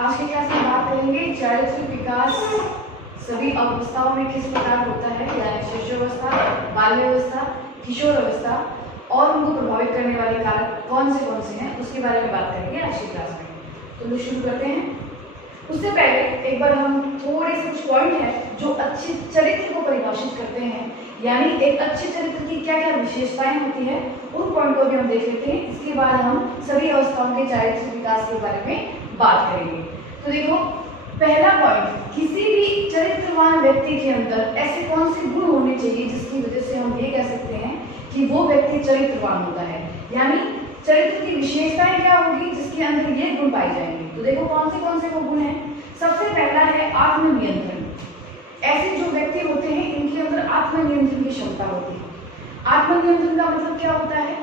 आज की क्लास में बात करेंगे चारित्रिक विकास सभी अवस्थाओं में किस प्रकार होता है, यानी शिशुअवस्था, बाल्यावस्था, किशोरावस्था और उनको प्रभावित करने वाले कारक कौन से हैं उसके बारे में बात करेंगे आज की क्लास में। तो हम शुरू करते हैं। उससे पहले एक बार हम थोड़े से कुछ पॉइंट है जो अच्छे चरित्र को परिभाषित करते हैं, यानी एक अच्छे चरित्र की क्या क्या विशेषताएं होती है उन पॉइंट को भी हम देख लेते हैं। इसके बाद हम सभी अवस्थाओं के चारित्रिक विकास के बारे में बात करेंगे। तो देखो, पहला पॉइंट, किसी भी चरित्रवान व्यक्ति के अंदर ऐसे कौन से गुण होने चाहिए जिसकी वजह से हम ये कह सकते हैं कि वो व्यक्ति चरित्रवान होता है, यानी चरित्र की विशेषताएं क्या होगी जिसके अंदर ये गुण पाए जाएंगे। तो देखो कौन से वो गुण हैं। सबसे पहला है आत्मनियंत्रण। ऐसे जो व्यक्ति होते हैं इनके अंदर आत्मनियंत्रण की क्षमता होती है। आत्मनियंत्रण का मतलब क्या होता है?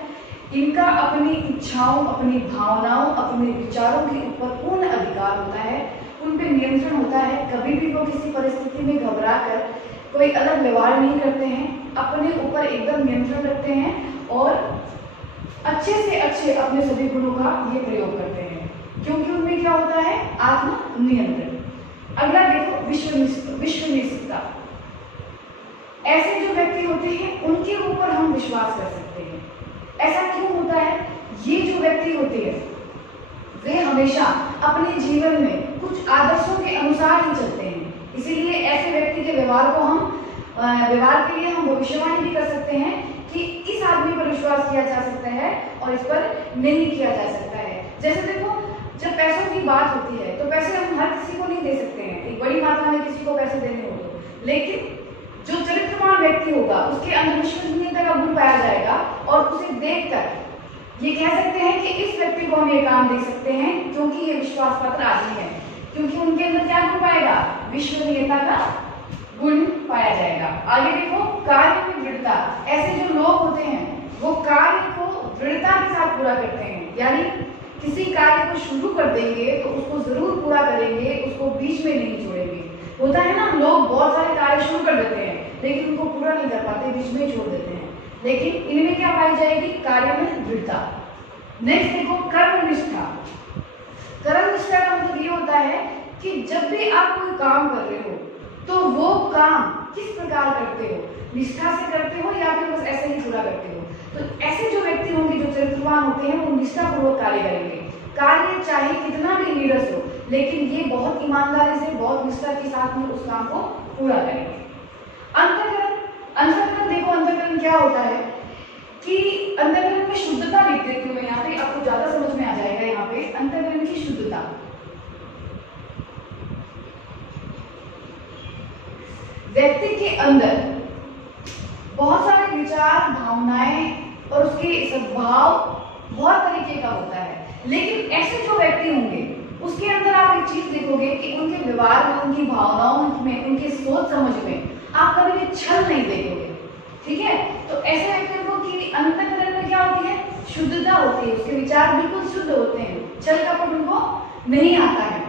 इनका अपनी इच्छाओं, अपनी भावनाओं, अपने विचारों के ऊपर पूर्ण अधिकार होता है, उन पे नियंत्रण होता है। कभी भी वो किसी परिस्थिति में घबरा कर कोई अलग व्यवहार नहीं करते हैं, अपने ऊपर एकदम नियंत्रण रखते हैं और अच्छे से अच्छे अपने सभी गुणों का ये प्रयोग करते हैं, क्योंकि उनमें क्या होता है? आत्मनियंत्रण। अगला देखो, विश्वनिष्ठता। ऐसे जो व्यक्ति होते हैं उनके ऊपर हम विश्वास कर सकते हैं। ऐसा क्यों होता है? ये जो व्यक्ति होते हैं वे हमेशा अपने जीवन में कुछ आदर्शों के अनुसार ही चलते हैं, इसीलिए ऐसे व्यक्ति के व्यवहार को व्यवहार के लिए हम भविष्यवाणी भी कर सकते हैं कि इस आदमी पर विश्वास किया जा सकता है और इस पर नहीं किया जा सकता है। जैसे देखो, जब पैसों की बात होती है तो पैसे हम हर किसी को नहीं दे सकते हैं, एक बड़ी मात्रा में किसी को पैसे देने हो तो, लेकिन जो चरित्रवान व्यक्ति होगा उसके अंदर विश्वसनीयता का गुण पाया जाएगा और उसे देखकर ये कह सकते हैं कि इस व्यक्ति को हम ये काम दे सकते हैं क्योंकि ये विश्वास पात्र आदमी है, क्योंकि उनके अंदर क्या गुण पाएगा? विश्वसनीयता का गुण पाया जाएगा। आगे देखो, कार्य में दृढ़ता। ऐसे जो लोग होते हैं वो कार्य को दृढ़ता के साथ पूरा करते हैं, यानी किसी कार्य को शुरू कर देंगे तो उसको जरूर पूरा करेंगे, उसको बीच में नहीं छोड़ेंगे। होता है ना, लोग बहुत सारे कार्य शुरू कर देते हैं लेकिन उनको पूरा नहीं कर पाते, बीच में छोड़ देते हैं, लेकिन इनमें क्या पाई जाएगी? कार्य में दृढ़ता। नेक्स्ट देखो, कर्मनिष्ठा। कर्मनिष्ठा का मतलब ये होता है कि जब भी आप कोई काम कर रहे हो तो वो काम किस प्रकार करते हो, निष्ठा से करते हो या फिर बस ऐसे ही पूरा करते हो। तो ऐसे जो व्यक्ति होंगे जो चरित्रवान होते हैं वो निष्ठापूर्वक कार्य करेंगे। कार्य चाहे कितना भी नीरस हो लेकिन ये बहुत ईमानदारी से, बहुत निष्ठा के साथ में उस काम को पूरा करेंगे। अंतःकरण। अंतःकरण देखो, अंतःकरण क्या होता है कि अंतःकरण में शुद्धता लिख देती हूँ मैं यहाँ पे, आपको ज्यादा समझ में आ जाएगा। यहाँ पे अंतःकरण की शुद्धता, व्यक्ति के अंदर बहुत सारे विचार, भावनाएं और उसके स्वभाव बहुत तरीके का होता है, लेकिन ऐसे जो व्यक्ति होंगे उसके अंदर आप एक चीज देखोगे कि उनके व्यवहार में, उनकी भावनाओं में, उनके सोच समझ में आप कभी भी छल नहीं देखोगे। ठीक है, तो ऐसे व्यक्तियों को कि अंतःकरण में क्या होती है? शुद्धता होती है, उसके विचार बिल्कुल शुद्ध होते हैं, छल कपट उनको नहीं आता है।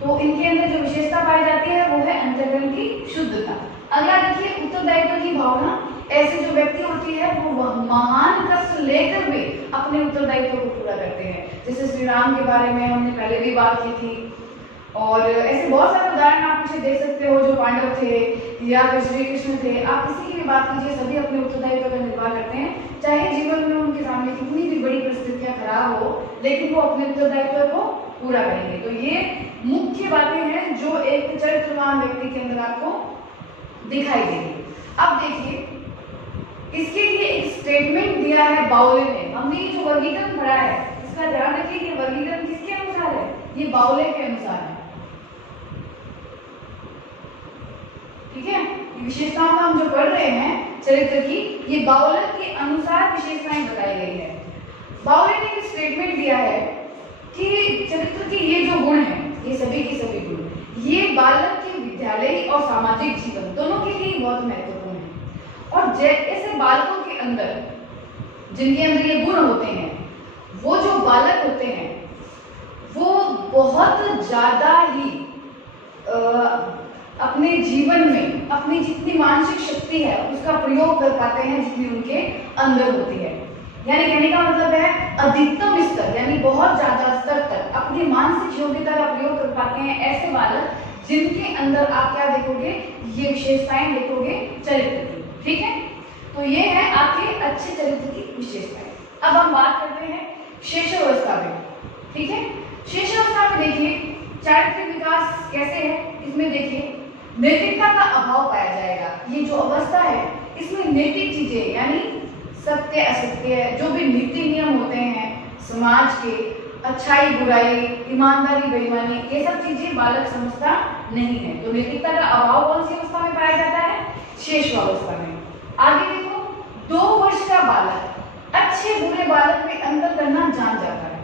तो इनके अंदर जो विशेषता पाई जाती है वो है अंतःकरण की शुद्धता। अगला देखिए, उत्तरदायित्व की भावना। ऐसे जो व्यक्ति होती है वो महान कष्ट लेकर भी अपने उत्तरदायित्व को पूरा करते हैं। जैसे श्री राम के बारे में हमने पहले भी बात की थी, और ऐसे बहुत सारे उदाहरण आप पीछे देख सकते हो, जो पांडव थे या फिर श्री कृष्ण थे, आप किसी की भी बात कीजिए, सभी अपने उत्तरदायित्व का निर्वाह करते हैं, चाहे जीवन में उनके सामने कितनी भी बड़ी परिस्थितियां खराब हो, लेकिन वो अपने उत्तरदायित्व को पूरा करेंगे। तो ये मुख्य बातें हैं जो एक चरित्रवान व्यक्ति के अंदर आपको दिखाई देगी। अब देखिए, इसके लिए एक स्टेटमेंट दिया है बाउले ने। हमने ये जो वर्गीकरण पढ़ा है इसका ध्यान रखिए कि वर्गीकरण किसके अनुसार है? ये बाउले के अनुसार है। ठीक है, विशेषताओं का हम जो पढ़ रहे हैं चरित्र की, ये बाउले के अनुसार विशेषताएं बताई गई है। बाउले ने एक स्टेटमेंट दिया है कि चरित्र के ये जो गुण हैं, ये सभी के सभी गुण, ये बालक के विद्यालय और सामाजिक जीवन दोनों के लिए बहुत महत्वपूर्ण है। और जैसे बालकों के अंदर, जिनके अंदर ये गुण होते हैं, वो जो बालक होते हैं वो बहुत ज्यादा ही अपने जीवन में अपनी जितनी मानसिक शक्ति है उसका प्रयोग कर पाते हैं जितनी उनके अंदर होती है। यानी कहने का मतलब है अधिकतम स्तर यानी बहुत ज्यादा स्तर तक अपनी मानसिक योग्यता का प्रयोग कर पाते हैं ऐसे बालक जिनके अंदर आप क्या देखोगे, ये विशेषताएं देखोगे चरित्र की। ठीक है, तो ये है आपके अच्छे चरित्र की विशेषताएं। अब हम बात करते हैं शैशवावस्था में। ठीक है, शैशवावस्था में देखिए चारित्रिक विकास कैसे है, इसमें देखिए नैतिकता का अभाव पाया जाएगा। ये जो अवस्था है इसमें नैतिक चीजें यानी सत्य असत्य जो भी नीति नियम होते हैं समाज के, अच्छाई बुराई, ईमानदारी बेईमानी, ये सब चीजें बालक समझता नहीं है। तो नैतिकता का अभाव कौन सी अवस्था में पाया जाता है, शैशवावस्था में। आगे देखो 2 वर्ष का बालक अच्छे बुरे बालक में अंतर करना जान जाता है।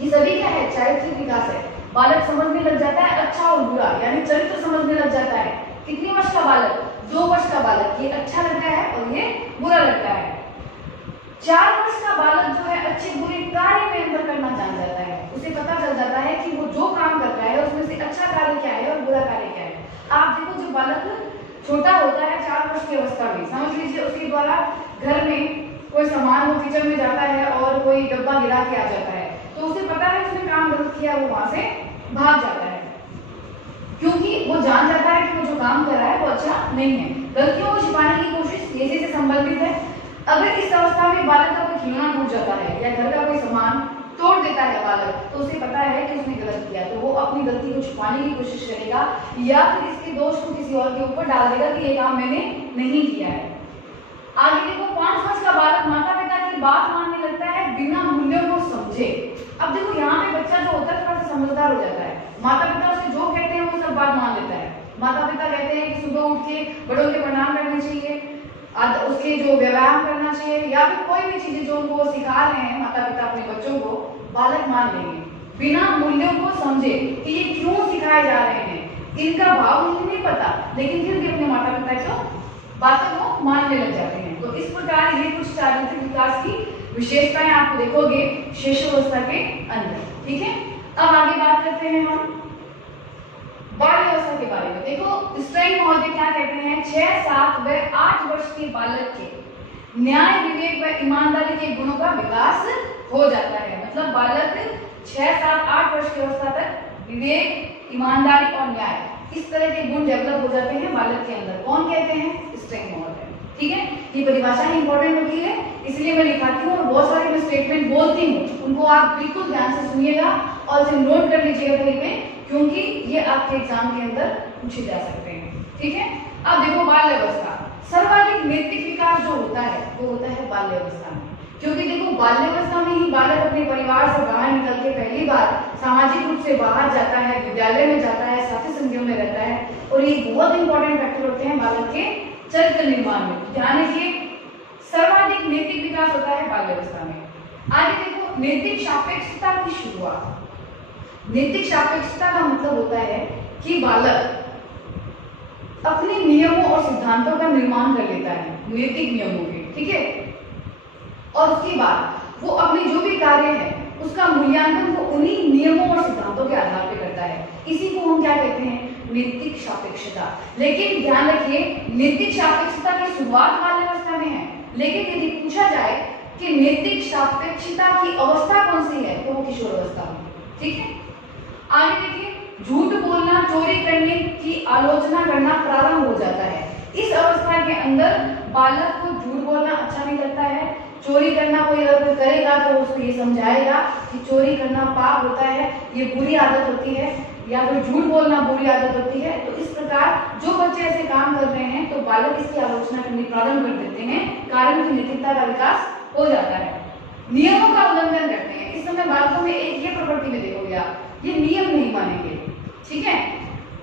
ये सभी क्या है, चारित्रिक विकास है। बालक समझने लग जाता है अच्छा और बुरा यानी चरित्र समझने लग जाता है। कितने वर्ष का बालक, 2 वर्ष का बालक, ये अच्छा लगता है और ये बुरा लगता है। 4 वर्ष का बालक जो है अच्छे बुरे कार्य में अंतर करना जान जाता है। उसे पता चल जाता है कि वो जो काम कर रहा है उसमें से अच्छा कार्य क्या है और बुरा कार्य क्या है। आप देखो जो बालक छोटा होता है 4 वर्ष की अवस्था में, समझ लीजिए उसके द्वारा घर में कोई सामान वो किचन में जाता है और कोई डब्बा गिरा के आ जाता है, तो उसे पता है उसने काम गलत किया, वो वहां से भाग जाता है क्योंकि वो जान जाता है कि वो जो काम कर रहा है वो अच्छा नहीं है। गलतियों को छिपाने की कोशिश इसी से संबंधित है। अगर इस अवस्था में बालक का कोई खिलौना टूट जाता है या घर का कोई सामान तोड़ देता है बालक, तो उसे पता है कि उसने गलत किया, तो वो अपनी गलती को छुपाने की कोशिश करेगा या फिर इसके दोष को किसी और के ऊपर डाल देगा कि ये काम मैंने नहीं किया है। आगे देखो 5 वर्ष का बालक माता पिता की बात मानने लगता है बिना मूल्यों को समझे। अब देखो यहाँ पे बच्चा जो होता है थोड़ा सा समझदार हो जाता है। माता पिता उसे जो कहते हैं वो सब बात मान लेता है। माता पिता कहते हैं कि सुबह उठ के बड़ों के प्रणाम करने चाहिए, उसके जो व्यायाम करना चाहिए या फिर कोई भी चीजें जो उनको सिखा रहे हैं माता पिता अपने बच्चों को, बालक मान लेंगे बिना मूल्यों को समझे कि ये क्यों सिखाए जा रहे हैं। इनका भाव मुझे नहीं पता, लेकिन फिर भी अपने माता पिता को बातों को मानने लग जाते हैं। तो इस प्रकार ये कुछ चारित्रिक विकास की विशेषताएं आप देखोगे शैशवावस्था के अंदर। ठीक है, अब आगे बात करते हैं हम बाल्यावस्था के बारे में। देखो स्ट्रेन महोदय क्या कहते हैं, 6, 7 व 8 वर्ष के बालक के न्याय विवेक व ईमानदारी के गुणों का विकास हो जाता है। मतलब बालक 6, 7, 8 वर्ष की अवस्था तक विवेक, ईमानदारी और न्याय इस तरह के गुण डेवलप हो जाते हैं बालक के अंदर। कौन कहते हैं, स्ट्रेन महोदय। ठीक है, ये परिभाषा इंपॉर्टेंट होती है इसलिए मैं लिखाती हूँ और बहुत सारे मैं स्टेटमेंट बोलती हूँ, उनको आप बिल्कुल ध्यान से सुनिएगा और इसे नोट कर लीजिएगा कहीं पे, क्योंकि ये आपके एग्जाम के अंदर पूछे जा सकते हैं। ठीक है, अब देखो बाल्यावस्था, सर्वाधिक नैतिक विकास जो होता है वो होता है बाल्यावस्था में। क्योंकि देखो बाल्यावस्था में ही बालक अपने परिवार से बाहर निकल के पहली बार सामाजिक रूप से बाहर जाता है, विद्यालय में जाता है, साथी संगियों में रहता है और ये बहुत इंपॉर्टेंट फैक्टर होते हैं बालक के चरित्र निर्माण में। ध्यान रखिए सर्वाधिक नैतिक विकास होता है बाल्यावस्था में। आगे देखो नैतिक सापेक्षता की शुरुआत। नैतिक सापेक्षता का मतलब होता है कि बालक अपने नियमों और सिद्धांतों का निर्माण कर लेता है, नैतिक नियमों के। ठीक है, और उसके बाद वो अपने जो भी कार्य है उसका मूल्यांकन वो उन्हीं नियमों और सिद्धांतों के आधार पर करता है। इसी को हम क्या कहते हैं, नैतिक सापेक्षता। लेकिन ध्यान रखिए नैतिक सापेक्षता की शुरुआत बाल्यावस्था में है, लेकिन यदि पूछा जाए कि नैतिक सापेक्षता की अवस्था कौन सी है तो वो किशोरावस्था में। ठीक है, आगे देखिए झूठ बोलना, चोरी करने की आलोचना करना प्रारंभ हो जाता है। इस अवस्था के अंदर बालक को झूठ बोलना अच्छा नहीं लगता है। चोरी करना कोई अगर करेगा तो उसको ये समझाएगा कि चोरी करना पाप होता है, ये बुरी आदत होती है, या फिर झूठ बोलना बुरी आदत होती है। तो इस प्रकार जो बच्चे ऐसे काम कर रहे हैं तो बालक इसकी आलोचना करनी प्रारंभ कर देते हैं, कारण की नैतिकता का विकास हो जाता है। नियमों का उल्लंघन करते हैं। इस समय बालकों में एक ये प्रवृत्ति में देखोगे आप, ये नियम नहीं मानेंगे। ठीक है,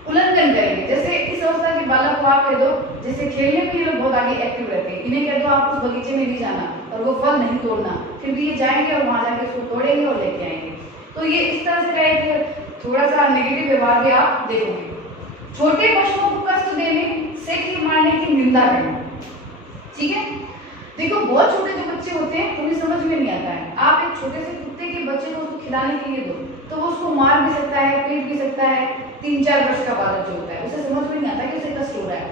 उल्लंघन करेंगे। जैसे इस अवस्था के बालक को आप कह दो, जैसे खेलने में ये लोग बहुत आगे एक्टिव रहते हैं, इन्हें कह दो आप उस बगीचे में नहीं जाना और वो फल नहीं तोड़ना, फिर भी ये जाएंगे और वहां जाके उसको तोड़ेंगे और लेके आएंगे। तो ये इस तरह से कहे थोड़ा सा नेगेटिव व्यवहार भी आप देखोगे। छोटे पशुओं को कष्ट देने, सेक मारने की निंदा करना। ठीक है, देखो बहुत छोटे जो बच्चे होते हैं उन्हें समझ में नहीं आता है। आप एक छोटे से कुत्ते के बच्चे को उसको खिलाने के लिए दो तो वो उसको मार भी सकता है, पीट भी सकता है। 3-4 वर्ष का बालक जो होता है उसे समझ में नहीं आता कि उसे कष्ट हो रहा है।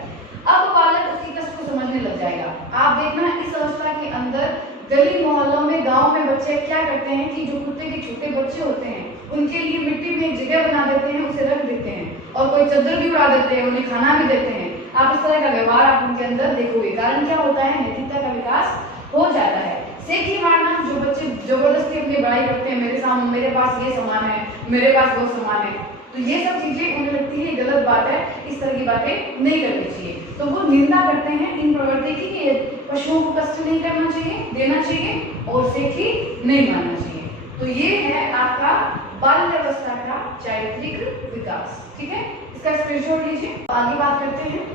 अब बालक उसकी कष्ट को समझने लग जाएगा। आप देखना इस अवस्था के अंदर गली मोहल्लों में, गांव में बच्चे क्या करते हैं कि जो कुत्ते के छोटे बच्चे होते हैं उनके लिए मिट्टी में एक जगह बना देते हैं, उसे रख देते हैं और कोई चादर भी उड़ा देते हैं, उन्हें खाना भी देते हैं। आप इस तरह का व्यवहार आप उनके अंदर देखोगे। कारण क्या होता है? नैतिकता का विकास हो जाता है। सेठी मारना, जो बच्चे जबरदस्ती अपनी बड़ाई करते हैं, मेरे सामने, मेरे पास ये सामान है, मेरे पास वो सामान है, तो ये सब चीजें उन्हें लगती है गलत बात है, इस तरह की बातें नहीं करनी चाहिए। तो वो निंदा करते हैं इन प्रवृत्ति की कि पशुओं को कष्ट नहीं करना चाहिए, देना चाहिए और सेठी नहीं मानना चाहिए। तो ये है आपका बाल्यावस्था का चारित्रिक विकास। ठीक है, इसका स्क्रीनशॉट लीजिए। आगे बात करते हैं।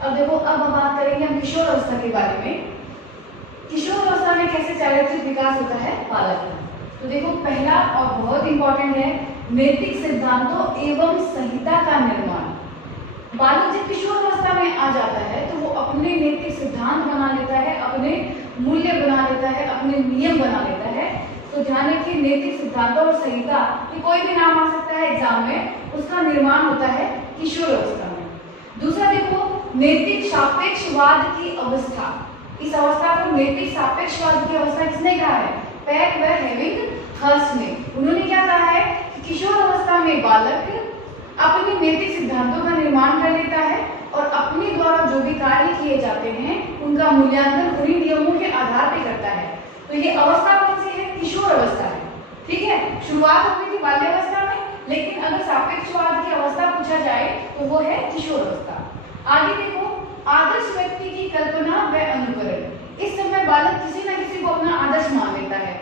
अब देखो, अब हम बात करेंगे हम किशोर अवस्था के बारे में। किशोर अवस्था में कैसे चारित्रिक विकास होता है बालक का। तो देखो, पहला और बहुत इंपॉर्टेंट है नैतिक सिद्धांतों एवं संहिता का निर्माण। बालक जब किशोर अवस्था में आ जाता है तो वो अपने नैतिक सिद्धांत बना लेता है, अपने मूल्य बना लेता है, अपने नियम बना लेता है। तो ध्यान रखिए, नैतिक सिद्धांतों और संहिता, ये कोई भी नाम आ सकता है एग्जाम में, उसका निर्माण होता है किशोर अवस्था में। दूसरा देखो, नैतिक सापेक्षवाद की अवस्था। इस अवस्था को नैतिक सापेक्षवाद की अवस्था किसने कहा है? पैक व हेविंगहर्स्ट ने। उन्होंने क्या कहा है कि किशोर अवस्था में बालक अपने नैतिक सिद्धांतों का निर्माण कर लेता है और अपने द्वारा जो भी कार्य किए जाते हैं उनका मूल्यांकन उन्हीं नियमों के आधार पर करता है। तो ये अवस्था कौन सी है? किशोर अवस्था है। ठीक है, शुरुआत हो गई थी बाल्यावस्था में, लेकिन अगर सापेक्षवाद की अवस्था पूछा जाए तो वो है किशोर अवस्था। आगे देखो, आदर्श व्यक्ति की कल्पना व अनुकरण। इस समय बालक किसी न किसी को अपना आदर्श मान लेता है।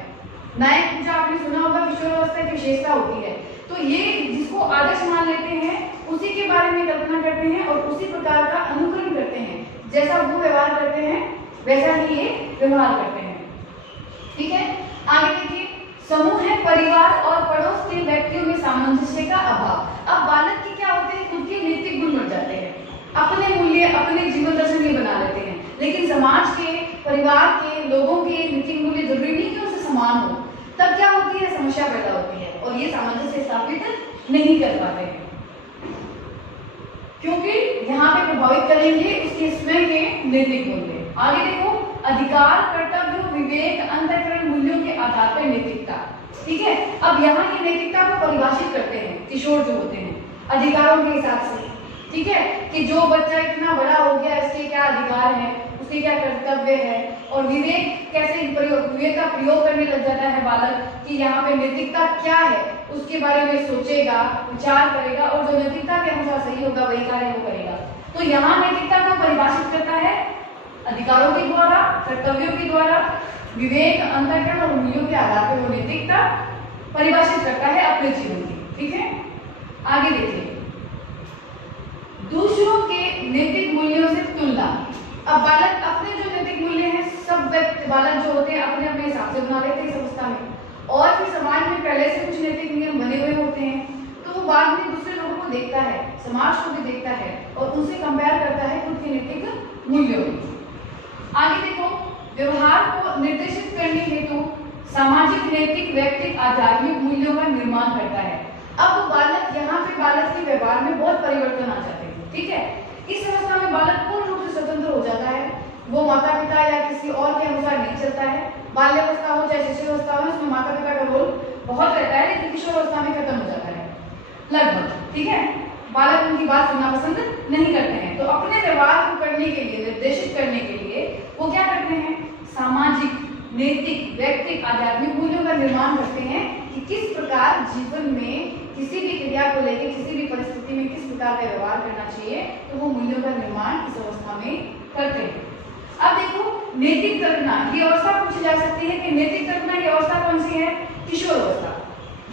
नायक पूजा आपने सुना होगा, किशोर अवस्था की विशेषता होती है। तो ये जिसको आदर्श मान लेते हैं उसी के बारे में कल्पना करते हैं और उसी प्रकार का अनुकरण करते हैं। जैसा वो व्यवहार करते हैं वैसा ही ये व्यवहार करते हैं। ठीक है, आगे देखिए, समूह है परिवार और पड़ोस के व्यक्तियों में सामंजस्य का अभाव। अब बालक के क्या होते हैं? खुद के नैतिक गुण बढ़ जाते हैं, अपने मूल्य, अपने जीवन दर्शन ये बना लेते हैं, लेकिन समाज के, परिवार के लोगों के नैतिक मूल्य जरूरी नहीं कि उनसे समान हो। तब क्या होती है? समस्या पैदा होती है और ये सामंजस्य स्थापित नहीं कर पाते हैं, क्योंकि यहाँ पे प्रभावित करेंगे उसके स्वयं के नैतिक मूल्य। आगे देखो, अधिकार, कर्तव्य, विवेक, अंतःकरण मूल्यों के आधार पर नैतिकता। ठीक है, अब यहाँ की नैतिकता को परिभाषित करते हैं किशोर जो होते हैं अधिकारों के हिसाब से। ठीक है, कि जो बच्चा इतना बड़ा हो गया इसके क्या अधिकार है, उसके क्या कर्तव्य है, और विवेक कैसे विवेक का प्रयोग करने लग जाता है बालक कि यहाँ पे नैतिकता क्या है उसके बारे में सोचेगा, विचार करेगा और जो नैतिकता के अनुसार सही होगा वही कार्य वो करेगा। तो यहाँ नैतिकता को परिभाषित करता है अधिकारों के द्वारा, कर्तव्यों के द्वारा, विवेक, अंतःकरण और मूल्यों के आधार पर वो नैतिकता परिभाषित करता है अपने जीवन की। ठीक है, आगे देखिए, दूसरों के नैतिक मूल्यों से तुलना। अब बालक अपने जो नैतिक मूल्य हैं सब व्यक्ति बालक जो होते हैं अपने अपने हिसाब से बना लेते हैं इस अवस्था में, और फिर समाज में पहले से कुछ नैतिक नियम बने हुए होते हैं, तो वो बाद में दूसरे लोगों को देखता है, समाज को भी देखता है और उनसे कंपेयर करता है खुद के नैतिक मूल्यों में। आगे देखो, व्यवहार को निर्देशित करने हेतु सामाजिक, नैतिक, व्यक्तिक, आध्यात्मिक मूल्यों का निर्माण करता है। अब बालक, यहाँ पे बालक के व्यवहार में बहुत परिवर्तन आ जाते हैं। ठीक है, इस अवस्था में बालक पूर्ण रूप से स्वतंत्र हो जाता है, वो माता पिता या किसी और के अनुसार नहीं चलता है। बाल्यावस्था हो चाहे शिशुअवस्था हो, उसमें माता पिता का रोल बहुत रहता है, लेकिन किशोर अवस्था में खत्म हो जाता है लगभग। ठीक है, बालक उनकी बात सुनना पसंद नहीं करते हैं, तो अपने व्यवहार को करने के लिए, निर्देशित करने के लिए वो क्या करते हैं? सामाजिक, नैतिक, व्यक्तिक, आध्यात्मिक मूल्यों का निर्माण करते हैं कि किस प्रकार जीवन में किसी भी क्रिया को लेकर, किसी भी परिस्थिति में किस प्रकार का व्यवहार करना चाहिए, तो वो मूल्यों का निर्माण इस अवस्था में करते हैं। अब देखो, नैतिक कल्पना, ये अवस्था पूछी जा सकती है कि नैतिक कल्पना की अवस्था कौन सी है? किशोर अवस्था।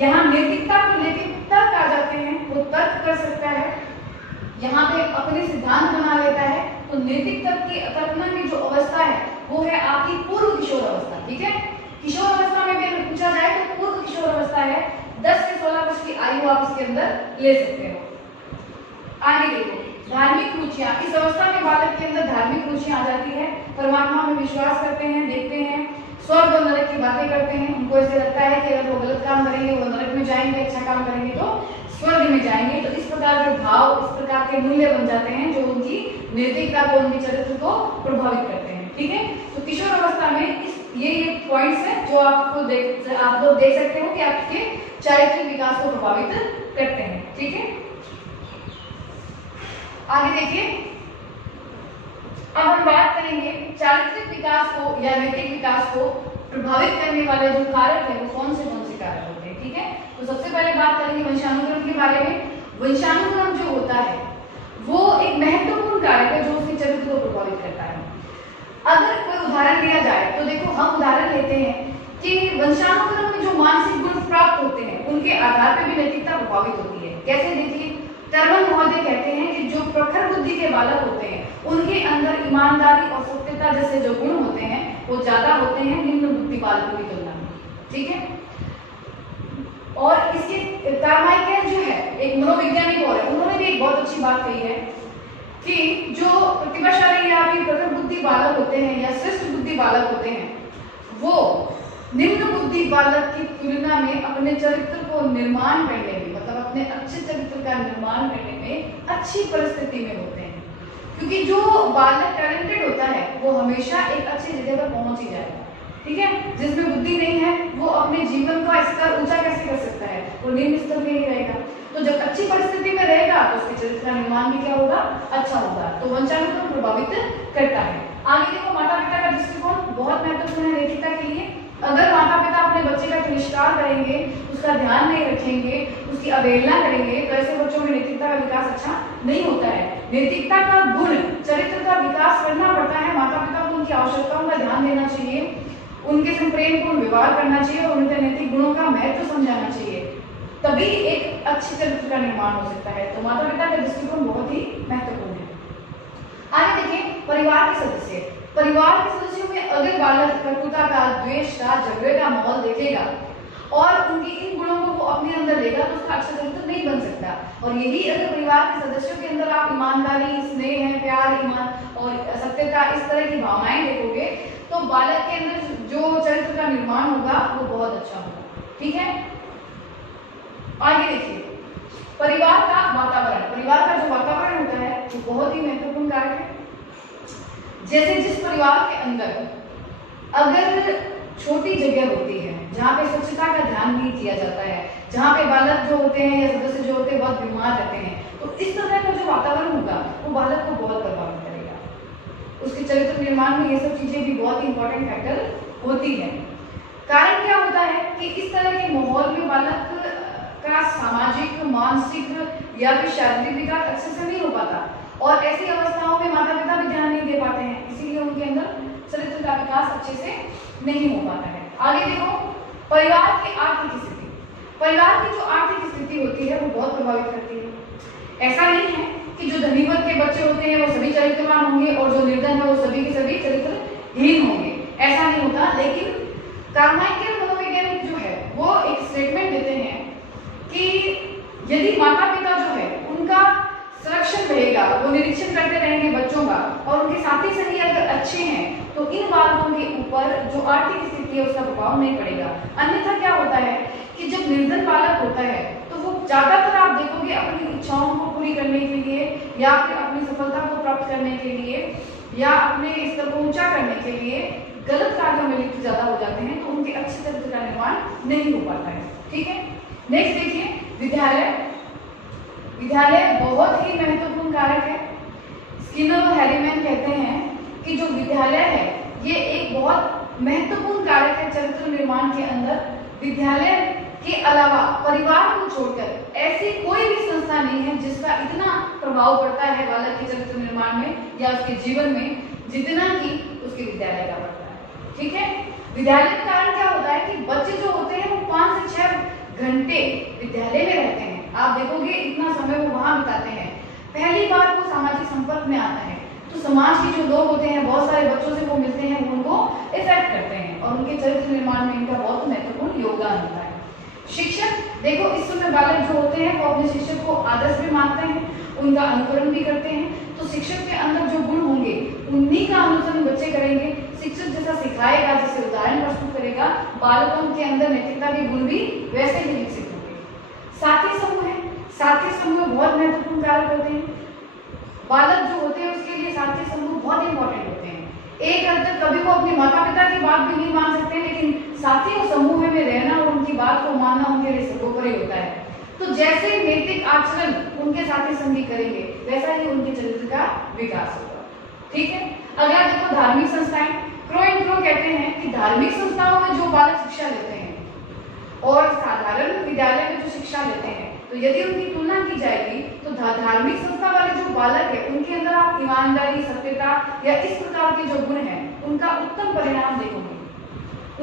यहाँ नैतिकता को लेकर तर्क आ जाते हैं, वो तर्क कर सकता है, यहाँ पे अपने सिद्धांत बना लेता है। तो नैतिक तर्क की कल्पना की जो अवस्था है वो है आपकी पूर्व किशोर अवस्था। ठीक है, किशोर अवस्था में भी अगर पूछा जाए तो पूर्व किशोर अवस्था है, 10 से 16 वर्ष की आयु आप इसके अंदर ले सकते हो। आगे देखो, धार्मिक रुचियां। इस अवस्था में बालक के अंदर धार्मिक रुचियां आ जाती है, परमात्मा में विश्वास करते हैं, देखते हैं, स्वर्ग और नरक की बातें करते हैं। उनको ऐसे लगता है कि अगर वो गलत काम करेंगे वो नरक में जाएंगे, अच्छा काम करेंगे तो स्वर्ग में जाएंगे। तो इस प्रकार के भाव, इस प्रकार के मूल्य बन जाते हैं जो उनकी नैतिकता को, उनके चरित्र को प्रभावित करते हैं। ठीक है, तो किशोर अवस्था में इस ये पॉइंट्स हैं जो आप लोग देख सकते हो कि आपके चारित्रिक विकास को प्रभावित करते हैं। ठीक है, आगे देखिए, अब हम बात करेंगे चारित्रिक विकास को या नैतिक विकास को प्रभावित करने वाले जो कारक है वो कौन से कारक होते हैं। ठीक है, तो सबसे पहले बात करेंगे वंशानुक्रम के बारे में। वंशानुक्रम जो होता है वो एक महत्वपूर्ण कारक है जो उसके चरित्र को प्रभावित करता है। अगर कोई उदाहरण दिया जाए तो देखो, हम उदाहरण लेते हैं कि वंशानुक्रम में जो मानसिक गुण प्राप्त होते हैं उनके आधार पर भी नैतिकता प्रभावित होती है। कैसे, देखिए, टर्मन महोदय कहते हैं कि जो प्रखर बुद्धि के बालक होते हैं उनके अंदर ईमानदारी और सत्यता जैसे जो गुण होते हैं वो ज्यादा होते हैं निम्न बुद्धि बालकों की तुलना में। ठीक है, और इसके कार्माइकेल जो है एक मनोवैज्ञानिक और है, उन्होंने भी एक बहुत अच्छी बात कही है कि जो प्रतिभाशाली या फिर प्रखर बुद्धि बालक होते हैं या श्रेष्ठ बुद्धि बालक होते हैं वो निम्न बुद्धि बालक की तुलना में अपने चरित्र को निर्माण करने में, मतलब अपने अच्छे चरित्र का निर्माण करने में अच्छी परिस्थिति में होते हैं। क्योंकि जो बालक टैलेंटेड होता है वो हमेशा एक अच्छी जगह पर पहुंच ही जाएगा। ठीक है, जिसमें बुद्धि नहीं है वो अपने जीवन का स्तर ऊंचा कैसे कर सकता है, वो निम्न स्तर में ही रहेगा। तो जब अच्छी परिस्थिति में रहेगा तो उसके चरित्र का निर्माण भी क्या होगा, अच्छा होगा। तो वंशानुक्रम प्रभावित करता है। आगे देखो, माता पिता का दृष्टिकोण बहुत महत्वपूर्ण है नैतिकता के लिए। अगर माता पिता अपने बच्चे का तिरस्कार करेंगे, उसका ध्यान नहीं रखेंगे, उसकी अवहेलना करेंगे तो ऐसे बच्चों में नैतिकता का विकास अच्छा नहीं होता है। नैतिकता का गुण, चरित्र का विकास करना पड़ता है। माता पिता को उनकी आवश्यकताओं का ध्यान देना चाहिए, उनके संग प्रेमपूर्ण व्यवहार करना चाहिए और उनके नैतिक गुणों का महत्व समझाना चाहिए, तभी एक अच्छे चरित्र का निर्माण हो सकता है। तो माता पिता का दृष्टिकोण बहुत ही महत्वपूर्ण है। आगे देखिए, परिवार के सदस्य। परिवार के सदस्यों में अगर बालक कटुता का, द्वेष का, झगड़े का माहौल देखेगा और उनकी इन गुणों को वो अपने अंदर लेगा तो उसका अच्छा चरित्र नहीं बन सकता। और यही अगर परिवार के सदस्यों के अंदर आप ईमानदारी, स्नेह, प्यार, ईमान और सत्यता, इस तरह की भावनाएं देखोगे तो बालक के अंदर जो चरित्र का निर्माण होगा वो बहुत अच्छा होगा। ठीक है, आगे देखिए, परिवार का वातावरण। परिवार का जो वातावरण होता है वो बहुत ही महत्वपूर्ण कारक है। जैसे जिस परिवार के अंदर अगर छोटी जगह होती है जहाँ पे स्वच्छता का ध्यान नहीं दिया जाता है, जहाँ पे बालक जो होते हैं या सदस्य जो होते हैं बहुत बीमार रहते हैं, तो इस तरह का जो वातावरण होगा वो बालक को बहुत प्रभावित करेगा। उसके चरित्र निर्माण में ये सब चीजें भी बहुत इंपॉर्टेंट फैक्टर होती है। कारण क्या होता है कि इस तरह के माहौल में बालक का सामाजिक, मानसिक या फिर शारीरिक विकास अच्छे से नहीं हो पाता और ऐसी अवस्थाओं में माता पिता भी ध्यान नहीं दे पाते हैं, इसीलिए उनके अंदर चरित्र का विकास अच्छे से नहीं हो पाता है। आगे देखो, परिवार की आर्थिक स्थिति। परिवार की जो आर्थिक स्थिति होती है वो बहुत प्रभावित करती है। ऐसा नहीं है कि जो धनी वर्ग के बच्चे होते हैं वो सभी चरित्रवान होंगे और जो निर्धन है वो सभी के सभी चरित्रहीन होंगे, ऐसा नहीं होता। लेकिन कार्माइकेल मनोवैज्ञानिक जो है वो एक स्टेटमेंट देते हैं कि यदि माता पिता जो है उनका संरक्षण रहेगा, वो निरीक्षण करते रहेंगे बच्चों का और उनके साथी संगी अगर अच्छे हैं तो इन बालकों के ऊपर जो आर्थिक स्थिति है उसका प्रभाव नहीं पड़ेगा। अन्यथा क्या होता है कि जब निर्धन बालक होता है तो वो ज्यादातर आप देखोगे अपनी इच्छाओं को पूरी करने के लिए या फिर अपनी सफलता को प्राप्त करने के लिए या अपने स्तर को ऊंचा करने के लिए गलत कार्यों में लिप्त ज्यादा हो जाते हैं, तो उनके अच्छे चरित्र का निर्माण नहीं हो पाता है। ठीक है, नेक्स्ट देखिए, विद्यालय। विद्यालय बहुत ही महत्वपूर्ण कारक है। स्किनर और हैरीमैन कहते हैं कि जो विद्यालय है ये एक बहुत महत्वपूर्ण कारक है चरित्र निर्माण के अंदर। विद्यालय के अलावा परिवार को छोड़कर ऐसी कोई भी संस्था नहीं है जिसका इतना प्रभाव पड़ता है बालक के चरित्र निर्माण में या उसके जीवन में जितना कि उसके विद्यालय का पड़ता है। ठीक है, विद्यालय के कारण क्या होता है कि बच्चे जो होते हैं वो 5 से 6 घंटे विद्यालय में रहते हैं। आप देखोगे इतना समय वो वहां बिताते हैं, पहली बार वो सामाजिक संपर्क में आता है तो समाज के जो लोग होते हैं बहुत सारे बच्चों से वो मिलते हैं, उनको इफेक्ट करते हैं और उनके चरित्र निर्माण में इनका बहुत महत्वपूर्ण योगदान होता है। शिक्षक, देखो इस समय बालक जो होते हैं वो अपने शिक्षक को आदर्श भी मानते हैं, उनका अनुकरण भी करते हैं। तो शिक्षक के अंदर जो गुण होंगे उन्हीं का अनुसरण बच्चे करेंगे। शिक्षक जैसा सिखाएगा, जैसे उदाहरण प्रस्तुत करेगा, बालकों के अंदर नैतिकता के गुण भी वैसे ही विकसित होंगे। साथी समूह है, साथी समूह बहुत महत्वपूर्ण कारक होते हैं। बालक जो होते हैं उसके लिए साथी समूह बहुत इंपॉर्टेंट होते हैं। एक हद तक कभी वो अपने माता पिता की बात भी नहीं मान सकते, लेकिन साथी और समूह में रहना और उनकी बात को मानना उनके लिए सर्वोपरि होता है। तो जैसे नैतिक आचरण उनके साथी संगी करेंगे, वैसा ही उनके चरित्र का विकास होगा। ठीक है, अगला देखो धार्मिक संस्थाएं। क्रो एंड क्रो कहते हैं कि धार्मिक संस्थाओं में जो बालक शिक्षा लेते हैं और साधारण विद्यालय में जो शिक्षा लेते हैं, तो यदि उनकी तुलना की जाएगी तो धार्मिक संस्था वाले जो बालक है उनके अंदर आप ईमानदारी, सत्यता या इस प्रकार के जो गुण हैं उनका उत्तम परिणाम देखोगे।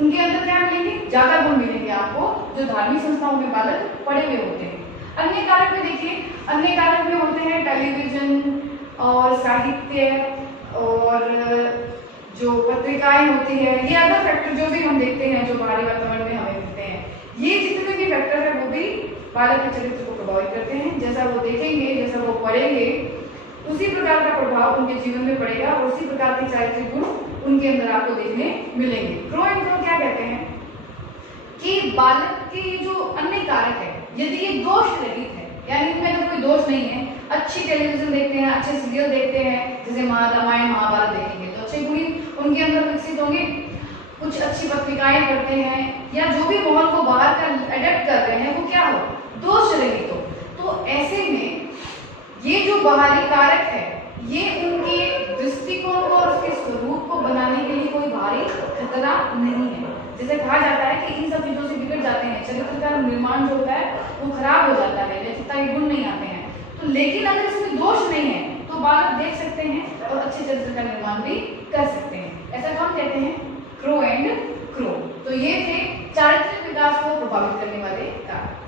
उनके अंदर क्या मिलेंगे? ज्यादा गुण मिलेंगे आपको, जो धार्मिक संस्थाओं में बालक पढ़े हुए होते हैं। अन्य कारक में देखिए, अन्य कारक में होते हैं टेलीविजन और साहित्य और जो पत्रिकाएं होती है, ये अदर फैक्टर जो भी हम देखते हैं जो बाहरी वातावरण में हमें मिलते हैं, ये जितने भी फैक्टर है वो भी बालक के चरित्र को प्रभावित करते हैं। जैसा वो देखेंगे, जैसा वो पढ़ेंगे, उसी प्रकार का प्रभाव उनके जीवन में पड़ेगा और उसी प्रकार के चारित्रिक गुण उनके अंदर आपको देखने मिलेंगे। क्रो एंड क्रो क्या कहते हैं कि बालक के जो अन्य कारक है, यदि ये दोष रहित है, यानी इनमें अगर कोई दोष नहीं है, अच्छी टेलीविजन देखते हैं, अच्छे सीरियल देखते हैं, जैसे रामायण महाभारत देखेंगे तो अच्छे गुण उनके अंदर विकसित होंगे, कुछ अच्छी पत्रिकाएं पढ़ते हैं या जो भी माहौल को बाहर का अडेप्ट कर रहे हैं वो क्या हो, दोष रहित हो। तो ऐसे में ये जो बाहरी कारक है ये उनके दृष्टिकोण को और उसके स्वरूप को बनाने के लिए कोई भारी खतरा नहीं है। जैसे कहा जाता है कि इन सब चीजों से बिगड़ जाते हैं, चरित्र का निर्माण जो होता है वो खराब हो जाता है, नैतिकता के गुण नहीं आते हैं। तो लेकिन अगर इसमें दोष नहीं है तो बालक देख सकते हैं और अच्छे चरित्र का निर्माण भी कर सकते हैं। ऐसा हम कहते हैं क्रो एंड क्रो। तो ये थे चारित्रिक विकास को प्रभावित करने वाले कारक।